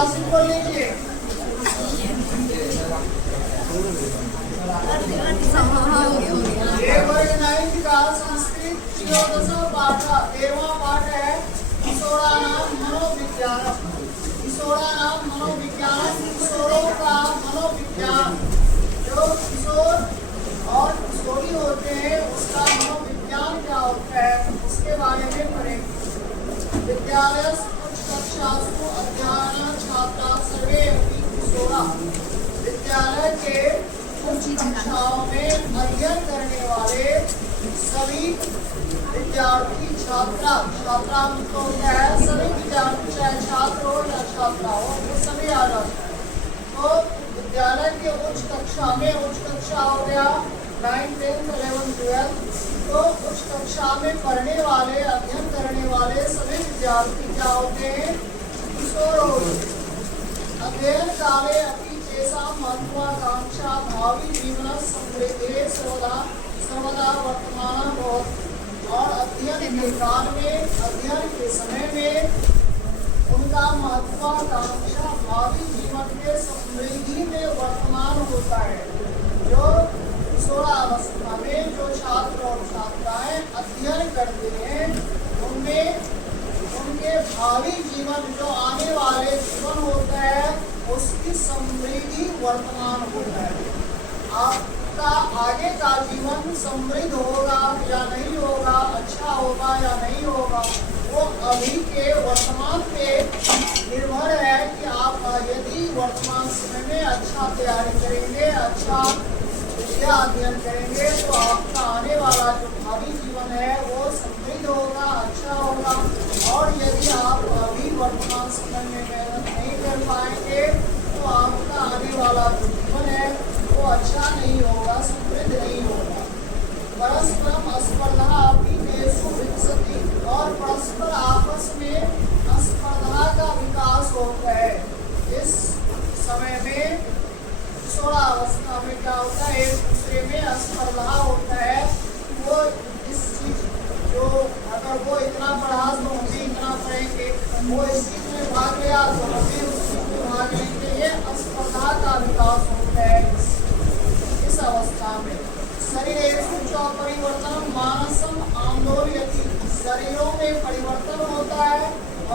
Class को लीजिए। ये वर्ग 9 का संस्कृत त्रयोदश पाठ 13वां पाठ है। किशोरा नाम मनोविज्ञान। किशोरा नाम मनोविज्ञान, किशोरों का मनोविज्ञान। जो किशोर और किशोरी होते हैं उसका मनोविज्ञान क्या होता है उसके बारे में पढ़ेंगे। विद्यालय उच्च कक्षासु अध्ययन छात्रा सर्वे अपि किशोरा। विद्यालय के उच्च कक्षाओं में अध्ययन करने वाले सभी विद्यार्थी छात्रा तो क्या है, सभी विद्यार्थी चाहे छात्र हो या छात्रा हो वो सभी आ जाते हैं। तो विद्यालय के उच्च कक्षा में, उच्च कक्षा हो गया 9, 10, 11, 12, तो उच्च कक्षा में पढ़ने वाले, अध्ययन करने वाले सभी विद्यार्थी क्या होते हैं, किशोर होते हैं। अध्ययन काले अपनी तेषां महत्वाकांक्षा भावी जीवन समृद्धि सर्वदा वर्तमान भवति। और अध्ययन के काल में, अध्ययन के समय में उनका महत्वाकांक्षा भावी जीवन के समृद्धि में वर्तमान होता है। जो किशोरावस्था में जो छात्र और छात्राएं अध्ययन करते हैं उनमें उनके भावी जीवन, जो आने वाले जीवन होता है उसकी समृद्धि वर्तमान होता है। आपका आगे का जीवन समृद्ध होगा या नहीं होगा, अच्छा होगा या नहीं होगा, वो अभी के वर्तमान पे निर्भर है कि आप यदि वर्तमान समय में अच्छा तैयारी करेंगे, अच्छा विद्या अध्ययन करेंगे तो आपका आने वाला जो भावी जीवन है वो समृद्ध होगा, अच्छा होगा। और यदि आप अभी वर्तमान समय में मेहनत नहीं कर पाएंगे तो आपका आने वाला जो जीवन है वो अच्छा नहीं होगा, समृद्ध नहीं होगा। परस्परम स्पर्धा अपनी तेषु विकसति। और परस्पर आपस में स्पर्धा का विकास होता है। इस समय में किशोरावस्था में क्या होता है, एक दूसरे में स्पर्धा होता है। वो इस चीज जो अगर वो इतना पढ़ा तो हम भी इतना पढ़ेंगे, वो इस चीज में भाग लिया तो हम भी उस चीज में भाग लेंगे। ये स्पर्धा का विकास होता है इस अवस्था में। शरीरेषु परिवर्तन मानसम आंदोलयति। शरीरों में परिवर्तन होता है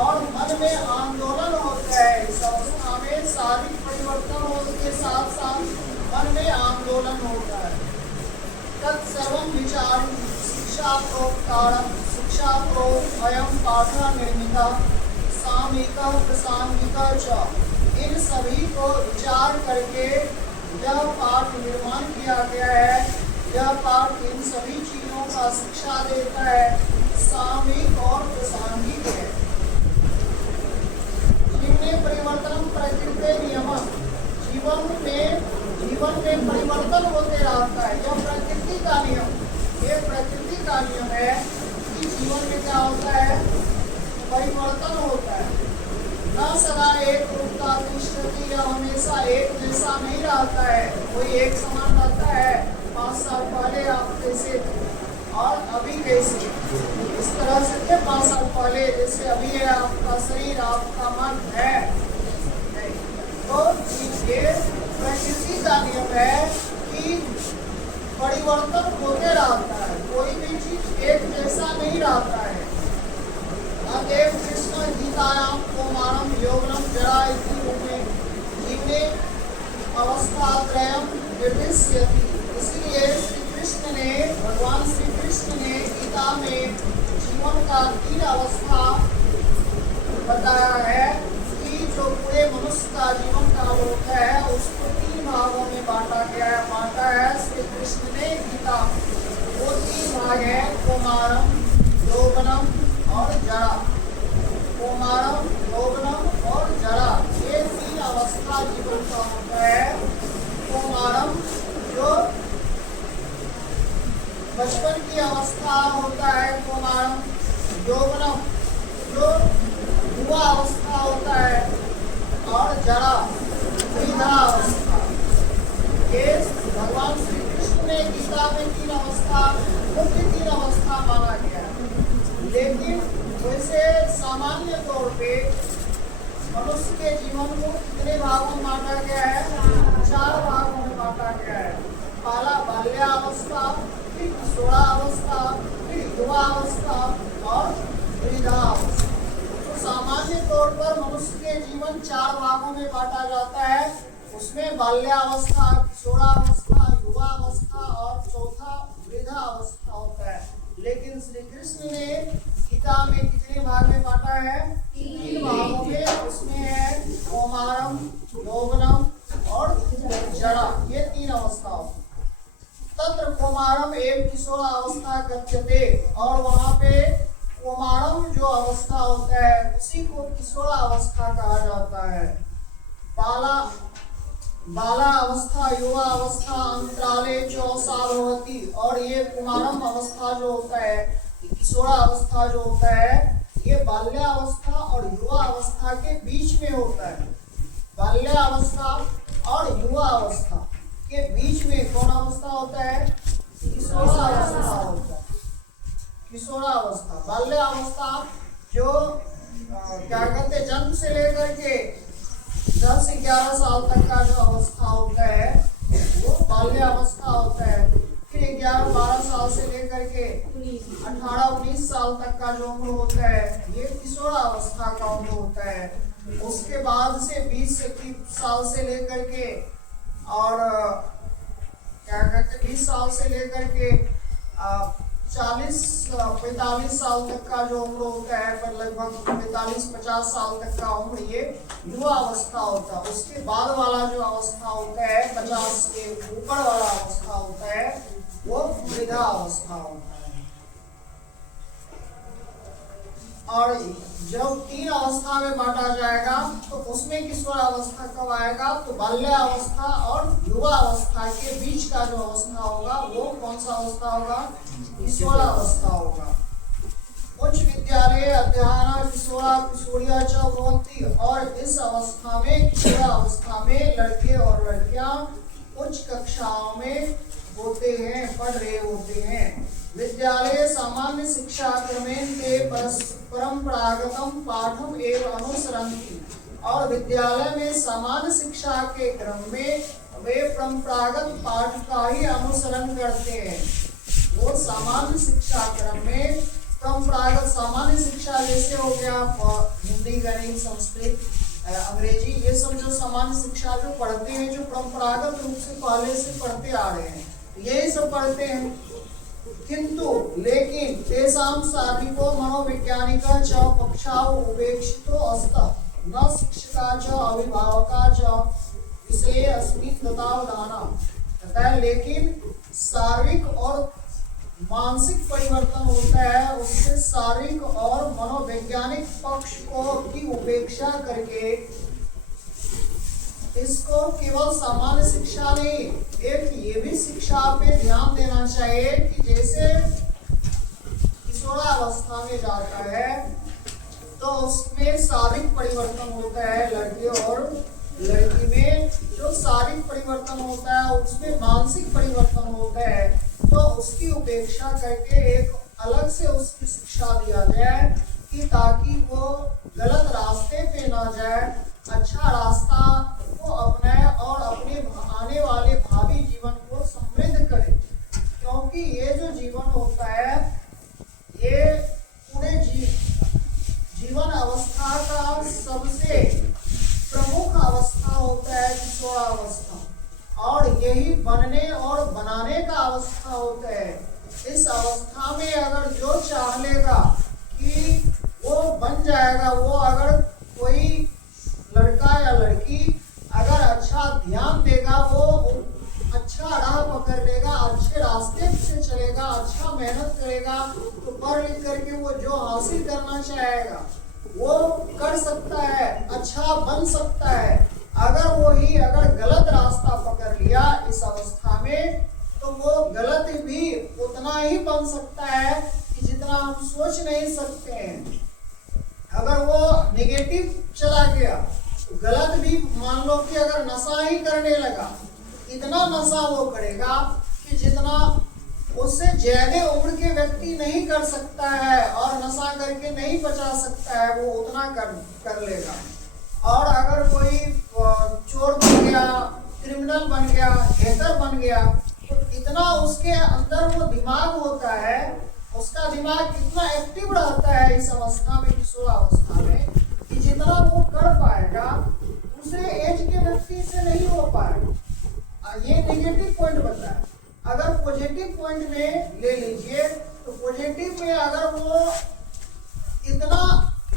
और मन में आंदोलन होता है। इस अवस्था में शारीरिक परिवर्तन होने के साथ साथ मन में आंदोलन होता है। तत्सर्वं विचार शिक्षा प्रोक्तारं शिक्षा प्रो अयं पाठ निर्मिता सामयिका प्रासंगिका च। इन सभी को विचार करके यह पाठ निर्माण किया गया है। यह पाठ इन सभी चीजों का शिक्षा देता है, सामयिक और प्रासंगिक है। जीवन परिवर्तन प्रकृति नियम। जीवन में परिवर्तन होते रहता है। यह प्रकृति का नियम, ये प्रकृति का नियम है कि जीवन में क्या होता है, परिवर्तन होता है। न सदा एक रूपता तिष्ठति, यह हमेशा एक जैसा नहीं रहता है। कोई एक समान रहता है, 5 साल पहले आप कैसे और अभी कैसे, इस तरह से थे 5 साल पहले जैसे अभी है आपका शरीर, आपका मन है। तो ये प्रकृति का नियम है कि परिवर्तन होते रहता है, कोई भी चीज एक जैसा नहीं रहता है। अतएव कृष्ण गीतायाम कौमारम यौवनम जरा इति रूपे जीवने अवस्थात्रयम् निर्दिश्यति। इसलिए श्री कृष्ण ने, भगवान श्री कृष्ण ने गीता में जीवन का 3 अवस्था बताया है कि जो पूरे मनुष्य का जीवन काल होता है उसको 3 भागों में बांटा है श्री कृष्ण ने गीता। वो 3 भाग है, कौमारम, यौवनम और जरा। कौमारम, यौवनम और जरा, ये 3 अवस्था जीवन का होता है। कौमारम जो बचपन की अवस्था होता है, कौमारम। यौवनम जो युवा अवस्था होता है और जरा वृद्धा अवस्था। ये भगवान श्री कृष्ण ने गीता में 3 अवस्था, मुख्य 3 अवस्था माना गया है। लेकिन वैसे सामान्य तौर पे मनुष्य के जीवन को कितने भागों में बांटा गया है? 4 भागों में बांटा गया है। पहला बाल्यावस्था, फिर किशोरावस्था, फिर युवावस्था और वृद्धावस्था। तो सामान्य तौर पर मनुष्य के जीवन 4 भागों में बांटा जाता है। उसमें बाल्यावस्था, किशोरावस्था, युवावस्था और चौथा वृद्धावस्था होता है। लेकिन श्री कृष्ण ने गीता में कितने भाग में बांटा है? 3 भागों में। उसमें है कौमारम, यौवनम और जड़ा, ये 3 अवस्थाओं। तत्र कौमारम एवं किशोरावस्था कथ्यते, और वहाँ पे कौमारम जो अवस्था होता है उसी को किशोरावस्था कहा जाता है। बाला अवस्था, युवा अवस्था, अंतराले जो साल होती, और ये कुमारम अवस्था जो होता है, किशोरा अवस्था जो होता है, ये बाल्यावस्था और युवा अवस्था के बीच में होता है। बाल्यावस्था और युवा अवस्था के बीच में कौन अवस्था होता है? किशोरा अवस्था होता है। किशोरा अवस्था, बाल्यावस्था जो क्या कहते हैं, जन्म से लेकर के 10 से 11 साल तक का जो अवस्था होता है वो बाल्यावस्था होता है। फिर 11-12 साल से लेकर के 18-19 साल तक का जो उम्र होता है ये किशोरावस्था का उम्र होता है। उसके बाद से 20 से 30 साल से लेकर के और क्या कहते हैं 20 साल से लेकर के 40-45 साल तक का जो उम्र होता है, पर लगभग 45-50 साल तक का उम्र ये युवा अवस्था होता है। उसके बाद वाला जो अवस्था होता है 50 के ऊपर वाला अवस्था होता है वो वृद्धा अवस्था होता है। और जब 3 अवस्था में बांटा जाएगा तो उसमें किशोर अवस्था कब आएगा? तो बाल्यावस्था और युवा अवस्था के बीच का जो अवस्था होगा वो कौन सा अवस्था होगा? किशोर अवस्था होगा। उच्च विद्यालय अध्ययन किशोरा किशोरिया च भवन्ति, और इस अवस्था में किशोर अवस्था में लड़के और लड़कियां उच्च कक्षाओं में होते हैं, पढ़ रहे होते हैं। विद्यालय सामान्य शिक्षा क्रमेण ते परंपरागतम पाठम एवं अनुसरन्ति, और विद्यालय में सामान्य शिक्षा के क्रम में वे परंपरागत पाठ का ही अनुसरण करते हैं। वो सामान्य शिक्षा क्रम में परंपरागत सामान्य शिक्षा जैसे हो गया हिंदी, गणित, संस्कृत, अंग्रेजी, ये सब जो सामान्य शिक्षा जो पढ़ते हैं, जो परंपरागत रूप से पहले से पढ़ते आ रहे हैं, यही सब पढ़ते हैं। किंतु लेकिन तेषां सार्विको मनोवैज्ञानिका च पक्षाओ उपेक्षितो अस्तः, न शिक्षका च अभिभावका च विषये अस्मिन् तथावधानः। लेकिन शारीरिक और मानसिक परिवर्तन होता है, उससे शारीरिक और मनोवैज्ञानिक पक्ष को की उपेक्षा करके इसको केवल सामान्य शिक्षा नहीं, एक ये भी शिक्षा पे ध्यान देना चाहिए कि जैसे किशोरावस्था में जाता है तो उसमें शारीरिक परिवर्तन होता है, लड़के और लड़की में जो शारीरिक परिवर्तन होता है उसमें मानसिक परिवर्तन होता है, तो उसकी उपेक्षा करके एक अलग से उसकी शिक्षा दिया जाए कि ताकि वो गलत रास्ते पे ना जाए, अच्छा रास्ता को अपनाए और अपने आने वाले भावी जीवन को समृद्ध करे। क्योंकि ये जो जीवन होता है ये पूरे जीवन अवस्था का सबसे प्रमुख अवस्था होता है किशोरावस्था, और यही बनने और बनाने का अवस्था होता है। इस अवस्था में अगर जो चाह लेगा कि वो बन जाएगा, वो अगर कोई लड़का या लड़की अगर अच्छा ध्यान देगा, वो अच्छा राह पकड़ लेगा, अच्छे रास्ते से चलेगा, अच्छा मेहनत करेगा, तो पढ़ लिख करके वो जो हासिल करना चाहेगा वो कर सकता है, अच्छा बन सकता है। अगर गलत रास्ता पकड़ लिया इस अवस्था में तो वो गलत भी उतना ही बन सकता है कि जितना हम सोच नहीं सकते हैं। अगर वो नेगेटिव चला गया तो गलत भी, मान लो कि अगर नशा ही करने लगा, इतना नशा वो करेगा कि जितना उससे ज्यादा उम्र के व्यक्ति नहीं कर सकता है और नशा करके नहीं बचा सकता है, वो उतना कर लेगा। और अगर कोई चोर बन गया, क्रिमिनल बन गया, हैकर बन गया, तो इतना उसके अंदर वो दिमाग होता है, उसका दिमाग इतना एक्टिव रहता है इस अवस्था में, किशोरावस्था में, कि जितना वो कर पाएगा दूसरे एज के व्यक्ति से नहीं हो पाएगा। ये नेगेटिव पॉइंट बताया। अगर पॉजिटिव पॉइंट में ले लीजिए तो पॉजिटिव में अगर वो इतना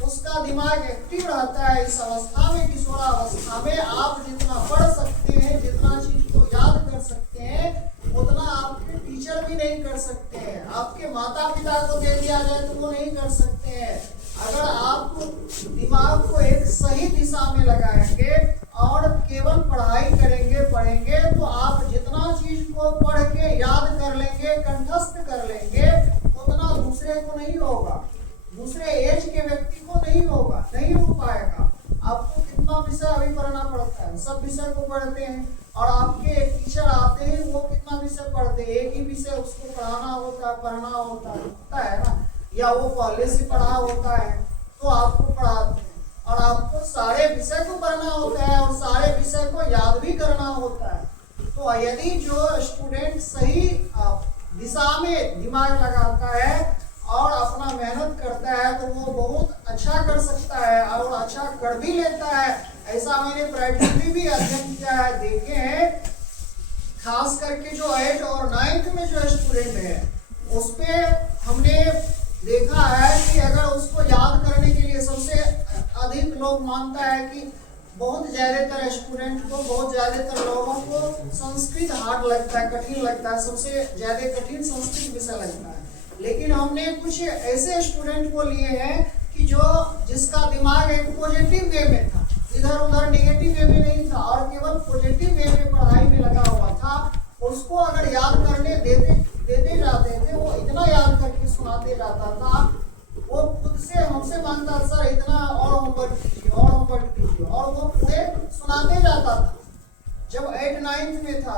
उसका दिमाग एक्टिव रहता है इस अवस्था में, किशोरावस्था में, आप जितना पढ़ सकते हैं, जितना चीज को याद कर सकते हैं, उतना आपके टीचर भी नहीं कर सकते हैं। आपके माता पिता को दे दिया जाए तो वो नहीं कर सकते हैं। अगर आप दिमाग को एक सही दिशा में लगाएंगे और केवल पढ़ाई करेंगे, पढ़ेंगे, तो आप जितना चीज को पढ़ के याद कर लेंगे, कंठस्थ कर लेंगे, उतना दूसरे को नहीं होगा, दूसरे एज के व्यक्ति को नहीं होगा, नहीं हो पाएगा। आपको कितना विषय अभी पढ़ना पड़ता है, सब विषय को पढ़ते हैं, और आपके टीचर आते हैं वो कितना विषय पढ़ते हैं, एक ही विषय उसको पढ़ाना होता है, पढ़ना होता है ना, या वो पहले से पढ़ा होता है तो आपको पढ़ाते हैं, और आपको सारे विषय को पढ़ना होता है और सारे विषय को याद भी करना होता है। तो यदि जो स्टूडेंट सही दिशा में दिमाग लगाता है और अपना मेहनत करता है तो वो बहुत अच्छा कर सकता है और अच्छा कर भी लेता है। ऐसा मैंने प्रैक्टिकली भी अध्ययन किया है, देखे हैं। खास करके जो 8 और 9th में जो स्टूडेंट है उस पे हमने देखा है कि अगर उसको याद करने के लिए सबसे अधिक लोग मानता है कि बहुत ज्यादातर स्टूडेंट को, बहुत ज्यादातर लोगों को संस्कृत हार्ड लगता है, कठिन लगता है, सबसे ज्यादा कठिन संस्कृत विषय लगता है। लेकिन हमने कुछ ऐसे स्टूडेंट को लिए हैं कि जो जिसका दिमाग एक पॉजिटिव वे में था, इधर उधर नेगेटिव वे में नहीं था और केवल पॉजिटिव वे में पढ़ाई में लगा हुआ था। उसको अगर याद करने देते जाते थे, वो इतना याद करके सुनाते जाता था, वो खुद से हमसे मांगता, सर इतना और होमवर्क कीजिए, और होमवर्क कीजिए, और वो पूरे सुनाते जाता था। जब 8 9th में था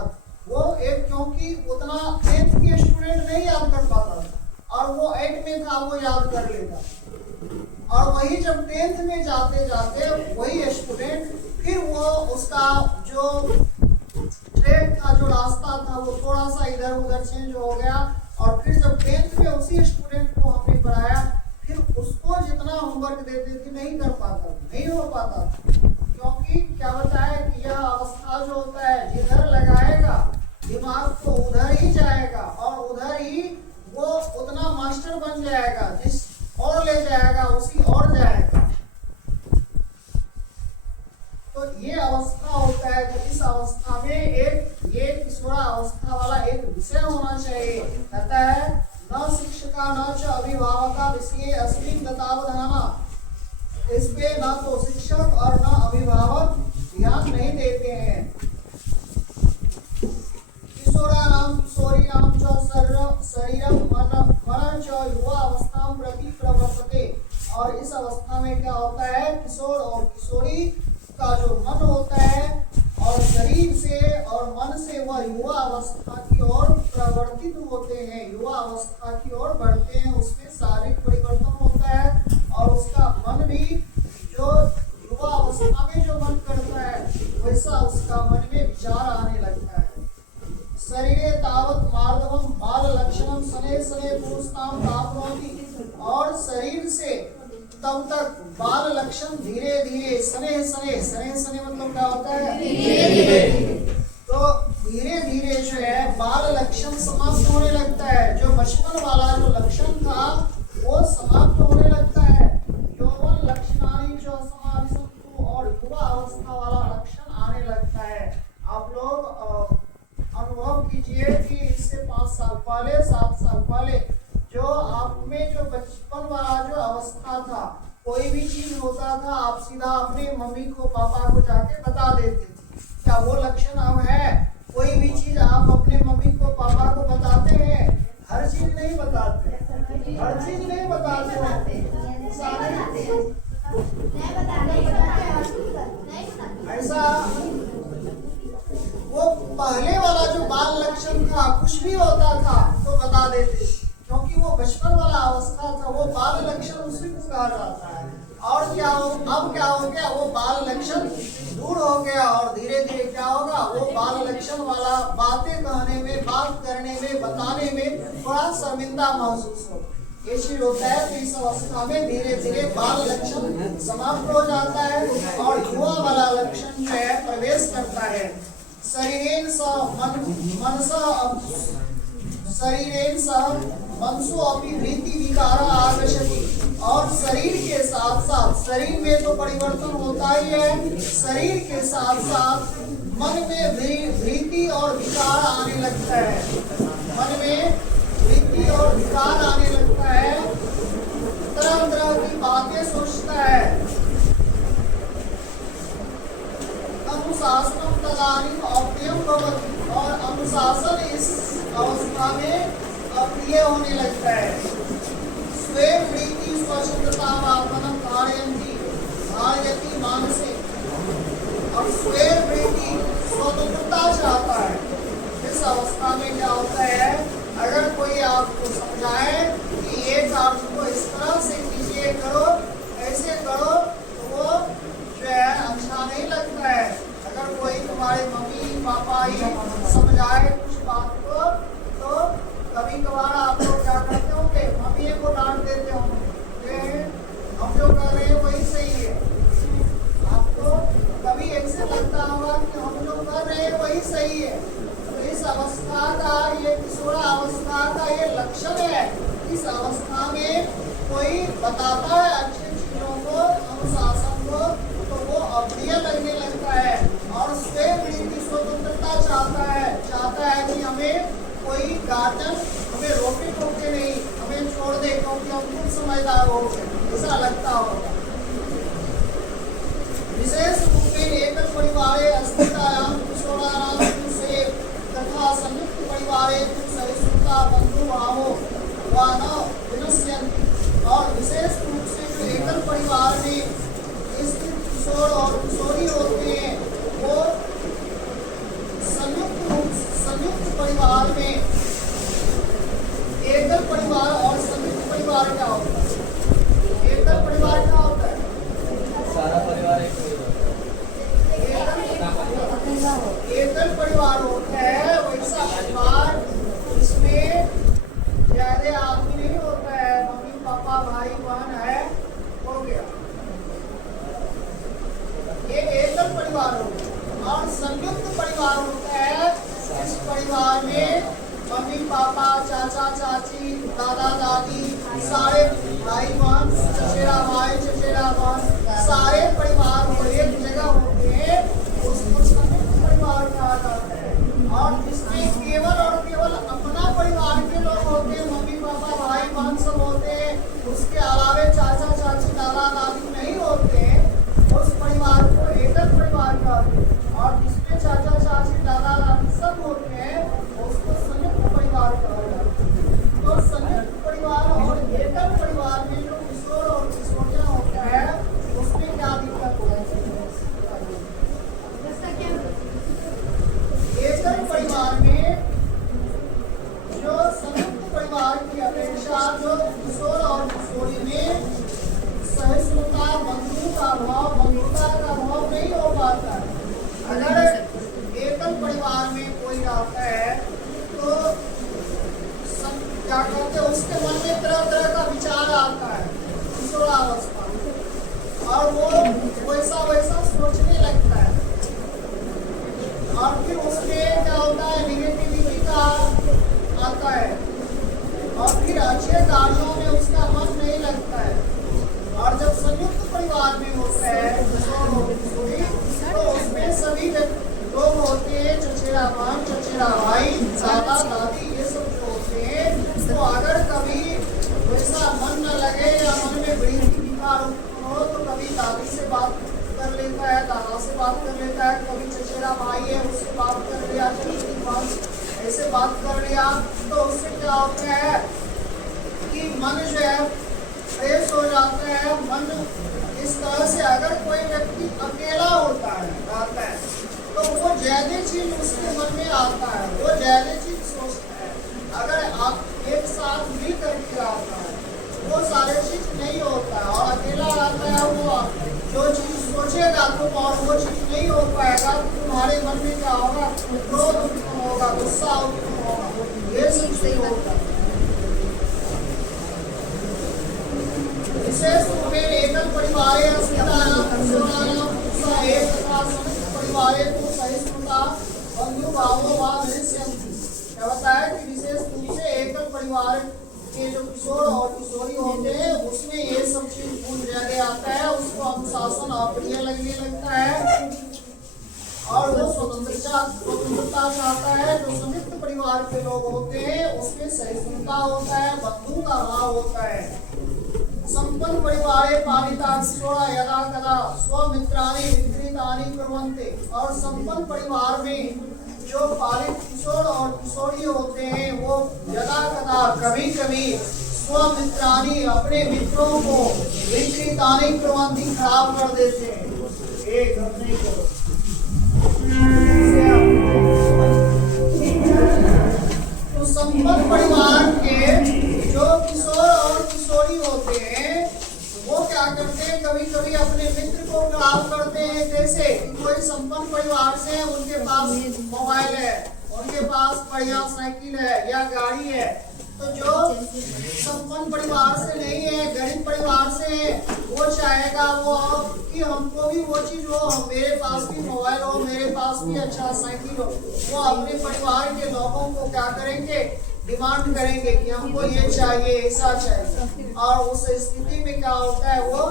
वो एक, क्योंकि उतना 10th के स्टूडेंट नहीं याद कर पाता था और वो 8 में था, वो याद कर लेता। और वही जब 10th में जाते जाते वही स्टूडेंट फिर वो उसका जो ट्रैक था, जो रास्ता था, वो थोड़ा सा इधर उधर चेंज हो गया। और फिर जब 10th में उसी स्टूडेंट को हमने पढ़ाया, फिर उसको जितना होमवर्क देते थे नहीं कर पाता, नहीं हो पाता था, क्योंकि क्या बताया कि यह अवस्था जो होता है, जिधर लगाएगा दिमाग को उधर ही जाएगा और उधर ही वो उतना मास्टर बन जाएगा, जिस और ले जाएगा उसी और जाएगा। तो ये अवस्था होता है। तो इस अवस्था में एक ये किशोरा अवस्था वाला एक विषय होना चाहिए। कहता है न शिक्षका न च अभिभावका विषय अस्मिन् दत्तावधाना। इस पे न तो शिक्षक और न अभिभावक ध्यान नहीं देते हैं। किशोराणाम किशोरीणाम च शरीरम मन च युवा अवस्थां प्रति प्रवर्तते। और इस अवस्था में क्या होता है, किशोर और किशोरी का जो मन होता है और शरीर से और मन से वह युवा अवस्था की ओर प्रवर्तित होते हैं, युवा अवस्था की ओर बढ़ते हैं। उसमें शारीरिक परिवर्तन होता है और उसका मन भी जो युवा अवस्था में जो मन करता है वैसा उसका मन में विचार आने लगता है। शरीरे तावत मार्दवम बाल लक्षणम शनैः शनैः पुरुषताम प्राप्नोति। और शरीर से तब तक बाल लक्षण धीरे धीरे, शनैः शनैः, शनैः शनैः मतलब क्या होता है, धीरे धीरे। तो धीरे धीरे जो है बाल लक्षण समाप्त होने लगता है। जो बचपन वाला जो लक्षण था वो समाप्त होने लगता है। यौवन लक्षणानि जो समाविशन्तु। और युवा अवस्था वाला लक्षण आने लगता है। आप लोग अनुभव कीजिए कि इससे 5 साल पहले, 7 साल पहले जो आप में जो बचपन वाला जो अवस्था था, कोई भी चीज होता था आप सीधा अपने मम्मी को, पापा को जाके बता देते थे। क्या वो लक्षण अब है? कोई भी चीज आप अपने मम्मी को, पापा को बताते हैं? हर चीज नहीं बताते, हर चीज नहीं बताते। ऐसा वो पहले वाला जो बाल लक्षण था, कुछ भी होता था तो बता देते, क्योंकि वो बचपन वाला अवस्था था। वो बाल लक्षण उसी को कहा जाता है। और क्या हो, अब क्या हो गया, वो बाल लक्षण दूर हो गया और धीरे धीरे क्या होगा, वो बाल लक्षण वाला बातें कहने में, बात करने में, बताने में थोड़ा शर्मिंदा महसूस हो, ये चीज होता है। तो इस अवस्था में धीरे धीरे बाल लक्षण समाप्त हो जाता है और युवा वाला लक्षण जो है प्रवेश करता है। शरीरेन सह मनसो अपनी वृत्ति विकार आगच्छति, और शरीर के साथ साथ, शरीर में तो परिवर्तन होता ही है, शरीर के साथ साथ मन में वृत्ति और विकार आने लगता है, मन में वृत्ति और विकार आने लगता है, तरह तरह की बातें सोचता है। अनुशासन तदानीम अप्रियम भवति, और अनुशासन इस अवस्था में अप्रिय होने लगता है। स्वयं वृत्ति स्वच्छंदतावापनम कारयन्ति धारयति मानसे, अब स्वयं वृत्ति स्वतंत्रता चाहता है। इस अवस्था में क्या होता है, अगर कोई आपको समझाए कि ये कार्य को इस तरह से कीजिए, करो, ऐसे करो, तो वो जो है अच्छा नहीं लगता है। अगर कोई तुम्हारे मम्मी पापा ही समझाए कुछ बात को, तो कभी कभार आप लोग क्या करते होंगे, मम्मी को डांट देते होंगे, हम जो कर रहे हैं वही सही है। आपको कभी ऐसे लगता होगा कि हम जो कर रहे हैं वही सही है। तो इस अवस्था का, ये किशोरा अवस्था का ये लक्षण है। इस अवस्था में कोई बताता है अच्छी चीजों को, अनुशासन को, तो वो अप्रिय लगने लगता है और स्वयं वृत्ति स्वतंत्रता चाहता है कि हमें कोई गार्जियन हमें रोके टोके नहीं, हमें छोड़ दे, क्योंकि हम खुद समझदार हो गए, ऐसा लगता होगा। विशेष रूप में एकल परिवारे अस्थितायाम किशोराणाम से तथा संयुक्त परिवारे सहिष्णुता बंधु भावो वा न विनश्यन्ति, और विशेष रूप से जो एकल परिवार में स्थित किशोर और किशोरी होते हैं, वो संयुक्त परिवार में, एकल परिवार और संयुक्त परिवार क्या होता है? एकल परिवार क्या होता है? सारा परिवार एक एकल परिवार होता है वैसा परिवार जिसमें ज्यादा आदमी नहीं होता है, मम्मी पापा भाई बहन है, हो गया, ये एकल परिवार होता है। और संयुक्त परिवार होता है इस परिवार में मम्मी पापा, चाचा चाची, दादा दादी, सारे भाई बहन, चचेरा भाई, चचेरा बहन, सारे परिवार को एक जगह होते हैं, उसको संयुक्त परिवार कहा जाता है। और जिसमें केवल और केवल अपना परिवार के लोग होते हैं, मम्मी पापा भाई बहन सब होते हैं, उसके अलावे चाचा चाची दादा दादी नहीं होते हैं, उस परिवार को एकल परिवार कहते हैं। और जिसमें चाचा चाची दादा दादी सब होते हैं, उसको संयुक्त परिवार कहा जाता है। तो संयुक्त परिवार और एकल परिवार में जो किशोर और किशोरियां होता है, उसमें क्या दिक्कत होती है? एकल परिवार में जो संयुक्त परिवार की अपेक्षा जो किशोर और किशोरी में सहिष्णुता, बंधुता का भाव नहीं हो पाता है। अगर एकल परिवार में कोई रहता है तो क्या कहते हैं, उसके मन में तरह तरह का विचार आता है किशोरावस्था में, और वो वैसा सोचने लगता है, और फिर उसमें क्या होता है, निगेटिविटी का आता है, और फिर अच्छे कार्यों में उसका मन नहीं लगता है। और जब संयुक्त परिवार में होता है तो उसमें सभी लोग होते हैं, चचेरा बहन, चचेरा भाई, दादा दादी, ये सब जो होते हैं। तो अगर कभी वैसा मन न लगे या मन में वृत्ति विकार हो, तो कभी दादी से बात कर लेता है, दादा से बात कर लेता है, कभी चचेरा भाई है उससे बात कर लिया, चचेरी बहन ऐसे बात कर लिया, तो उससे क्या होता है कि मन जो है फ्रेश हो जाता है। मन इस तरह से, अगर कोई व्यक्ति अकेला होता है, रहता है, तो वो ज्यादा चीज उसके मन में आता है, वो ज्यादा चीज सोचता है। अगर आप एक साथ मिल करके रहता है, वो सारे चीज नहीं होता है, और अकेला रहता है जो चीज सोचेगा तुम और वो चीज नहीं हो पाएगा, तो तुम्हारे मन में क्या होगा, क्रोध उत्पन्न होगा, गुस्सा उत्पन्न होगा, ये सब सही होगा। विशेष रूप में एकल परिवारे परिवारे को सहिष्णुता बंधु भावों व दृश्यन्ति। क्या बताया कि विशेष रूप से एकल परिवार के जो किशोर और किशोरी होते हैं उसमें ये सब चीज भूल जाने आता है, उसको अनुशासन अप्रिय लगने लगता है और वो स्वतंत्रता चाहता है। जो संयुक्त परिवार के लोग होते हैं उसमें सहिष्णुता होता है, बंधु का भाव होता है। संपन्न परिवारे पालिता किशोरा यदा कदा स्वमित्राणि विक्रीतानि कुर्वन्ते। और संपन्न परिवार में जो पालित किशोर और किशोरी होते हैं वो यदा कदा कभी कभी स्वमित्राणि अपने मित्रों को विक्रीतानि कुर्वन्ति खराब कर देते हैं। एक नहीं करो। तो संपन्न परिवार के जो किशोर और किशोरी होते हैं वो क्या करते हैं, कभी कभी अपने मित्र को खराब करते हैं। जैसे कोई संपन्न परिवार से उनके पास मोबाइल है, उनके पास बढ़िया साइकिल है या गाड़ी है, तो जो संपन्न परिवार से नहीं है, गरीब परिवार से है, वो चाहेगा वो कि हमको भी वो चीज हो, मेरे पास भी मोबाइल हो, मेरे पास भी अच्छा साइकिल हो। वो अपने परिवार के लोगों को क्या करेंगे, डिमांड करेंगे कि हमको ये चाहिए, ऐसा चाहिए। और उस स्थिति में क्या होता है, वो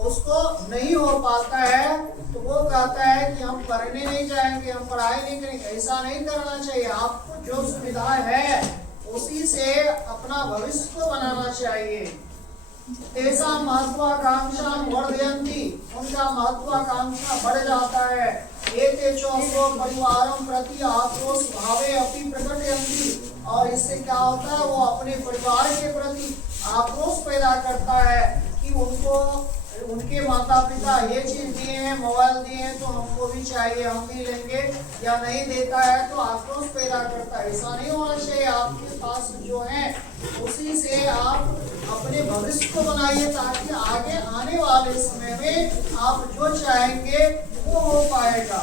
उसको नहीं हो पाता है तो वो कहता है कि हम पढ़ने नहीं जाएंगे, हम पढ़ाई नहीं करेंगे। ऐसा नहीं करना चाहिए। आपको जो सुविधा है उसी से अपना भविष्य को बनाना चाहिए। तेसा महत्वाकांक्षा वर्धयन्ति, उनका महत्वाकांक्षा बढ़ जाता है। एते च स्वपरिवारं प्रति आक्रोश भावे अपि प्रकटयन्ति। और इससे क्या होता है, वो अपने परिवार के प्रति आक्रोश पैदा करता है कि उनको उनके माता पिता ये चीज दिए हैं, मोबाइल दिए हैं, तो हमको भी चाहिए, हम भी लेंगे, या नहीं देता है तो आक्रोश पैदा करता है। ऐसा नहीं होना चाहिए। आपके पास जो है उसी से आप अपने भविष्य को बनाइए, ताकि आगे आने वाले समय में आप जो चाहेंगे वो हो पाएगा।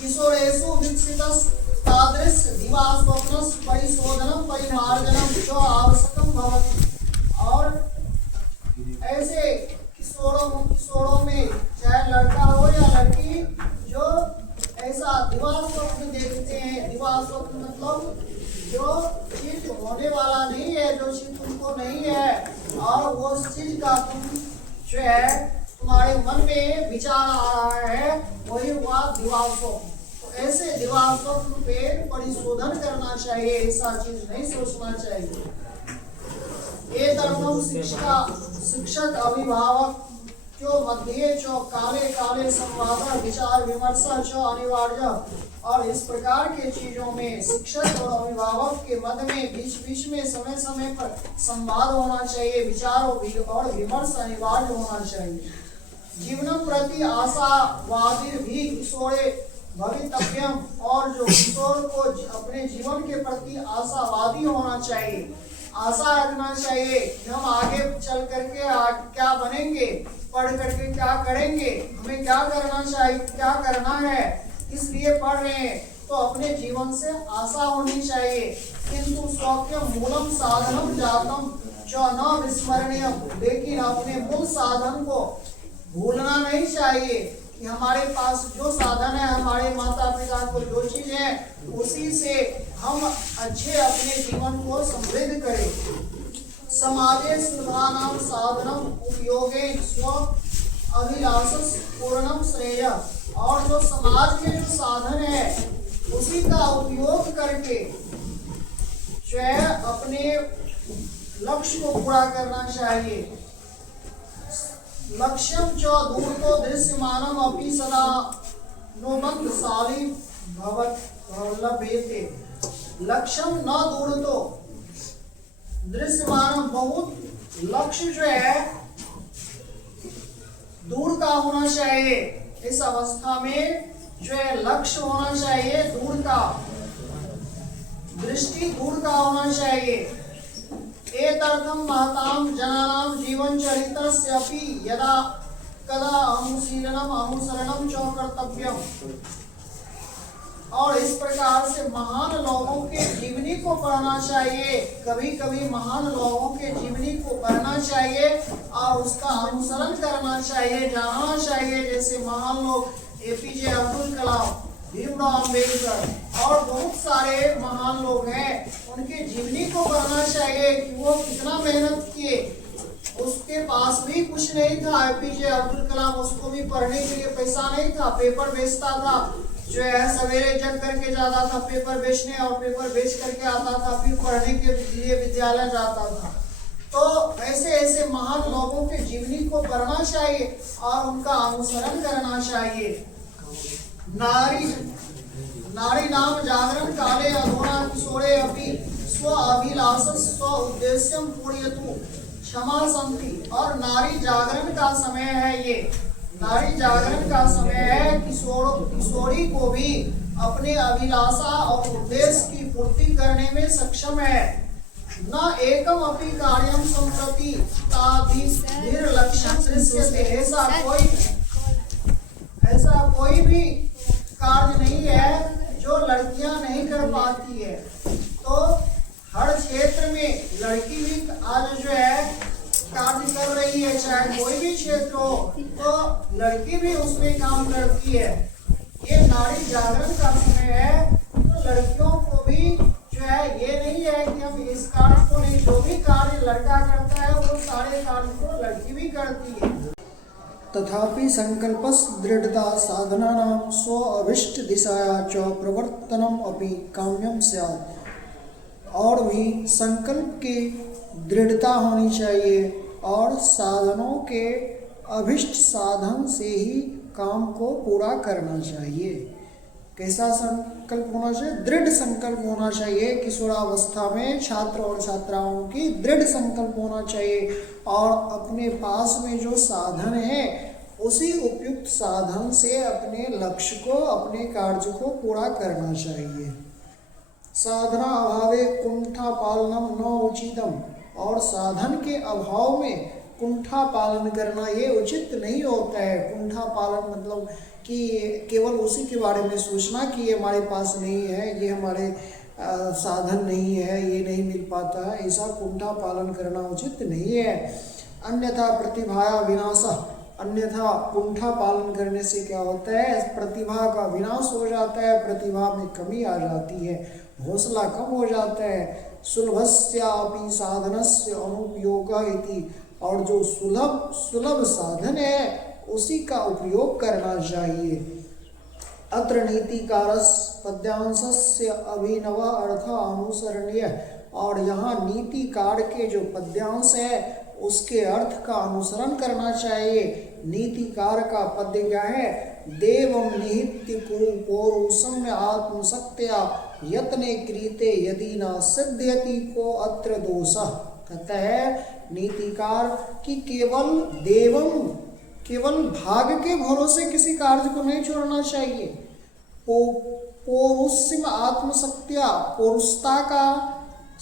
किशोरेषु विकसितस् तादृश दिवा स्वप्नस् परिशोधनम परिमार्जनम जो आवश्यकम भवति। और ऐसे किशोरों में चाहे लड़का हो या लड़की, जो ऐसा दिवा स्वप्न देखते हैं, दिवा स्वप्न मतलब जो चीज होने वाला नहीं है, जो चीज तुमको नहीं है, और वो चीज का तुम जो है तुम्हारे मन में विचार आ रहा है, वही हुआ दिवा स्वप्न। तो ऐसे दिवा स्वप्न पे परिशोधन करना चाहिए, ऐसा चीज नहीं सोचना चाहिए। ये तरफ शिक्षक अभिभावक जो मध्य जो काले काले संवाद विचार विमर्श जो अनिवार्य। और इस प्रकार के चीजों में शिक्षक और अभिभावक के मध्य में बीच बीच में समय समय पर संवाद होना चाहिए, विचार और विमर्श अनिवार्य होना चाहिए। जीवनम प्रति आशावादी भी किशोरे भवितव्यम। और जो किशोर को अपने जीवन के प्रति आशावादी होना चाहिए, आशा रखना चाहिए कि हम आगे चल करके क्या बनेंगे, पढ़ करके क्या करेंगे, हमें क्या करना चाहिए, क्या करना है, किस लिए पढ़ रहे हैं। तो अपने जीवन से आशा होनी चाहिए। किंतु सौख्यम मूलम साधनम जातम च न विस्मरणीयम। लेकिन अपने मूल साधन को भूलना नहीं चाहिए कि हमारे पास जो साधन है, हमारे माता पिता को जो चीज है, उसी से हम अच्छे अपने जीवन को समृद्ध करें। समाजे सुधानाम साधनम उपयोगे स्व अभिलाषस पूर्णम श्रेय। और जो समाज के जो साधन है उसी का उपयोग करके जो है अपने लक्ष्य को पूरा करना चाहिए। लक्ष्यम च दूरतो दृश्यमानम अपि सदा नोबंधशाली भवलभेते। लक्ष्यम न दूरतो दृश्यमानम, बहुत लक्ष्य जो है दूर का होना चाहिए। इस अवस्था में जो है लक्ष्य होना चाहिए दूर का, दृष्टि दूर का होना चाहिए। एतर्थं महतां जनानां जीवनचरितस्यापि यदा कदा अनुसरणं च कर्तव्यम्। और इस प्रकार से महान लोगों के जीवनी को पढ़ना चाहिए, कभी कभी महान लोगों के जीवनी को पढ़ना चाहिए और उसका अनुसरण करना चाहिए, जानना चाहिए। जैसे महान लोग एपीजे अब्दुल कलाम, भीमराव अंबेडकर और बहुत सारे महान लोग हैं, उनके जीवनी को पढ़ना चाहिए कि वो कितना मेहनत किए। उसके पास भी कुछ नहीं था, एपीजे अब्दुल कलाम, उसको भी पढ़ने के लिए पैसा नहीं था, पेपर बेचता था, जो है सवेरे जग करके जाता था पेपर बेचने और पेपर बेच करके आता था, फिर पढ़ने के लिए विद्यालय जाता था। तो ऐसे ऐसे महान लोगों के जीवनी को पढ़ना चाहिए और उनका अनुसरण करना चाहिए। नारी नाम जागरण काले अधोना किशोरे अपि स्व अभिलाष स्व उद्देश्यम पूर्यतु क्षमा संति। और नारी जागरण का समय है ये, नारी जागरण का समय है। किशोरी को भी अपने अभिलाषा और उद्देश्य की पूर्ति करने में सक्षम है। न एकम अपि कार्यम संप्रति ताभिर् लक्ष्यं दृश्यते। ऐसा कोई भी कार्य नहीं है जो लड़कियां नहीं कर पाती है। तो हर क्षेत्र में लड़की भी आज जो है कार्य कर रही है, चाहे कोई भी क्षेत्र हो, तो लड़की भी उसमें काम करती है। ये नारी जागरण का समय है, तो लड़कियों को भी जो है ये नहीं है कि हम इस कार्य को नहीं, जो भी कार्य लड़का करता है वो सारे कार्य को लड़की भी करती है। तथापि संकल्पस दृढ़ता साधनानां स्व अभिष्ट दिशाया च प्रवर्तनम अपि काम्यम स्यात्। और भी संकल्प की दृढ़ता होनी चाहिए और साधनों के अभिष्ट साधन से ही काम को पूरा करना चाहिए। कैसा संकल्प होना चाहिए? दृढ़ संकल्प होना चाहिए। किशोरावस्था में छात्र और छात्राओं की दृढ़ संकल्प होना चाहिए और अपने पास में जो साधन है उसी उपयुक्त साधन से अपने लक्ष्य को, अपने कार्य को पूरा करना चाहिए। साधना अभावे कुंठा पालनम न उचितम। और साधन के अभाव में कुंठा पालन करना ये उचित नहीं होता है। कुंठा पालन मतलब कि केवल उसी के बारे में सोचना कि ये हमारे पास नहीं है, ये हमारे साधन नहीं है, ये नहीं मिल पाता है, ऐसा कुंठा पालन करना उचित नहीं है। अन्यथा प्रतिभाया विनाशः। अन्यथा कुंठा पालन करने से क्या होता है? प्रतिभा का विनाश हो जाता है, प्रतिभा में कमी आ जाती है, हौसला कम हो जाता है। सुलभस्यापि साधनस्य अनुपयोगः इति। और जो सुलभ साधन है उसी का उपयोग करना चाहिए। अत्र नीतिकारस पद्यांशस्य अभिनव अर्थ अनुसरणीय। और यहाँ नीतिकार के जो पद्यांश है उसके अर्थ का अनुसरण करना चाहिए। नीतिकार का पद्य क्या है? देवं निहित्य कुरु पौरुषम आत्मशक्त्या यत्ने क्रीते यदि न सिद्ध्यति को अत्र दोषः। कहता है नीतिकार कि केवल भाग के भरोसे किसी कार्य को नहीं छोड़ना चाहिए। पौरुषम आत्मशक्त्या, पौरुषता का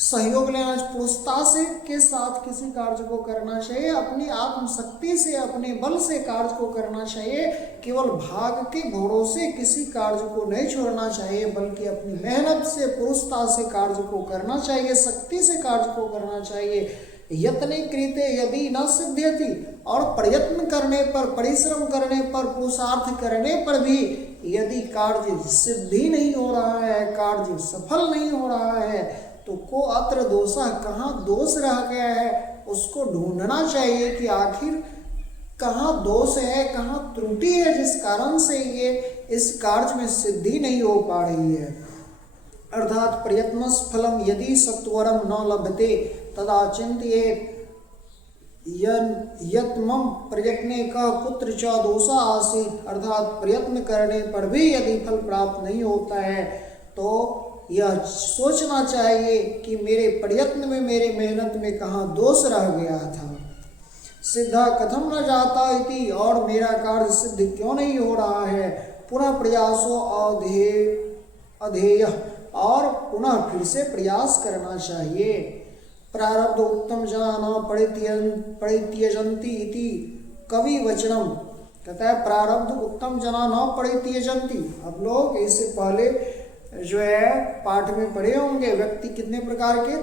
सहयोग लेना, पुरुषता से के साथ किसी कार्य को करना चाहिए। अपनी आत्मशक्ति से, अपने बल से कार्य को करना चाहिए। केवल भाग के भरोसे किसी कार्य को नहीं छोड़ना चाहिए, बल्कि अपनी मेहनत से, पुरुषता से कार्य को करना चाहिए, शक्ति से कार्य को करना चाहिए। यत्ने कृते यदि न सिद्ध्यति। और प्रयत्न करने पर, परिश्रम करने पर, पुरुषार्थ करने पर भी यदि कार्य सिद्धि नहीं हो रहा है, कार्य सफल नहीं हो रहा है, तो को अत्र दोषा, कहाँ दोष रह गया है उसको ढूंढना चाहिए कि आखिर कहाँ दोष है, कहाँ त्रुटि है जिस कारण से ये इस कार्य में सिद्धि नहीं हो पा रही है। अर्थात प्रयत्नस् फलम यदि सत्वरम न लभते तदा चिंत्येत यत्मम प्रयत्ने का कुत्र च दोषा आसीत। अर्थात प्रयत्न करने पर भी यदि फल प्राप्त नहीं होता है तो यह सोचना चाहिए कि मेरे प्रयत्न में, मेरे मेहनत में कहाँ दोष रह गया था। सिद्धा कथम न जाता इति। और मेरा कार्य सिद्ध क्यों नहीं हो रहा है। पुनः प्रयासो अधेय। और पुनः फिर से प्रयास करना चाहिए। प्रारब्ध उत्तम जना परित्यजन्ति इति कवि वचनम। कहता है प्रारब्ध उत्तम जना न परित्यजन्ति। अब लोग इससे पहले जो है पाठ में पढ़े होंगे, व्यक्ति कितने प्रकार के,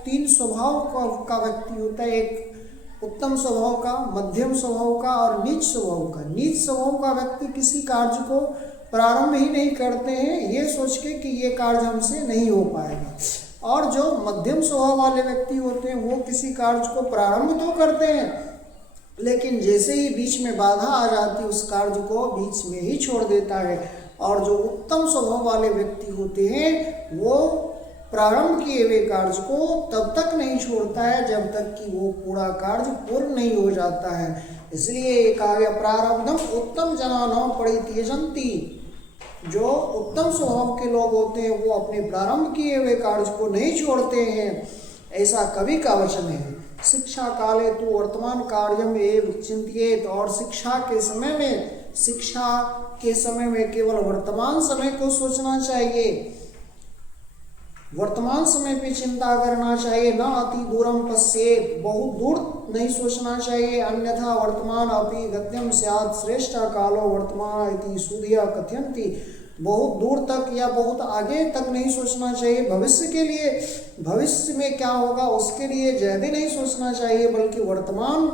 तीन स्वभाव का व्यक्ति होता है। एक उत्तम स्वभाव का, मध्यम स्वभाव का और नीच स्वभाव का। नीच स्वभाव का व्यक्ति किसी कार्य को प्रारंभ ही नहीं करते हैं, ये सोच के कि ये कार्य हमसे नहीं हो पाएगा। और जो मध्यम स्वभाव वाले व्यक्ति होते हैं वो किसी कार्य को प्रारंभ तो करते हैं, लेकिन जैसे ही बीच में बाधा आ जाती है उस कार्य को बीच में ही छोड़ देता है। और जो उत्तम स्वभाव वाले व्यक्ति होते हैं वो प्रारंभ किए हुए कार्य को तब तक नहीं छोड़ता है जब तक कि वो पूरा कार्य पूर्ण नहीं हो जाता है। इसलिए एक आ गया प्रारब्धम उत्तम जना न परित्यजन्ति। जो उत्तम स्वभाव के लोग होते हैं वो अपने प्रारंभ किए हुए कार्य को नहीं छोड़ते हैं, ऐसा कवि का वचन है। शिक्षा काले तो वर्तमान कार्यम एव चिंतियेत। और शिक्षा के समय में केवल वर्तमान समय को सोचना चाहिए, वर्तमान समय पे चिंता करना चाहिए। न अति दूरम पश्येत, बहुत दूर नहीं सोचना चाहिए। अन्यथा वर्तमान अपि गत्यम स्यात् श्रेष्ठ कालो वर्तमान इति सुधिया कथयन्ति। बहुत दूर तक या बहुत आगे तक नहीं सोचना चाहिए, भविष्य के लिए, भविष्य में क्या होगा उसके लिए ज़्यादा नहीं सोचना चाहिए, बल्कि वर्तमान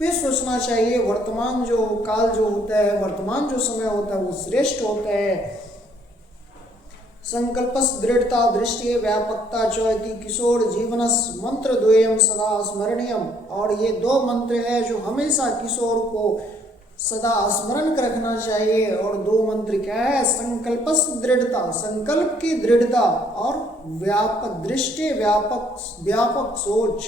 पे सोचना चाहिए। वर्तमान जो काल जो होता है, वर्तमान जो समय होता है वो श्रेष्ठ होता है। संकल्पस दृढ़ता दृष्टि व्यापकता च इति किशोर जीवनस मंत्र द्वयम सदा स्मरणीयम। और ये दो मंत्र है जो हमेशा किशोर को सदा स्मरण रखना चाहिए। और दो मंत्र क्या है, संकल्पस दृढ़ता, संकल्प की दृढ़ता, और व्यापक दृष्टि, व्यापक सोच।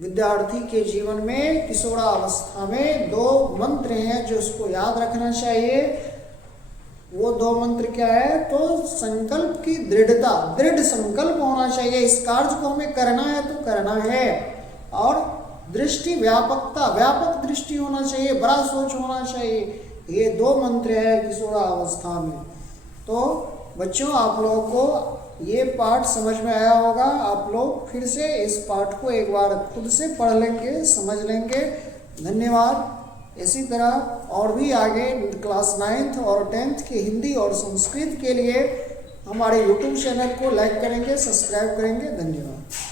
विद्यार्थी के जीवन में किशोरावस्था में दो मंत्र हैं जो उसको याद रखना चाहिए। वो दो मंत्र क्या है, तो संकल्प की दृढ़ता, दृढ़ संकल्प होना चाहिए, इस कार्य को हमें करना है तो करना है। और दृष्टि व्यापकता, व्यापक दृष्टि होना चाहिए, बड़ा सोच होना चाहिए। ये दो मंत्र है किशोरावस्था में। तो बच्चों आप लोगों को ये पाठ समझ में आया होगा। आप लोग फिर से इस पाठ को एक बार खुद से पढ़ लेंगे, समझ लेंगे। धन्यवाद। इसी तरह और भी आगे क्लास 9th और 10th के हिंदी और संस्कृत के लिए हमारे YouTube चैनल को लाइक करेंगे, सब्सक्राइब करेंगे। धन्यवाद।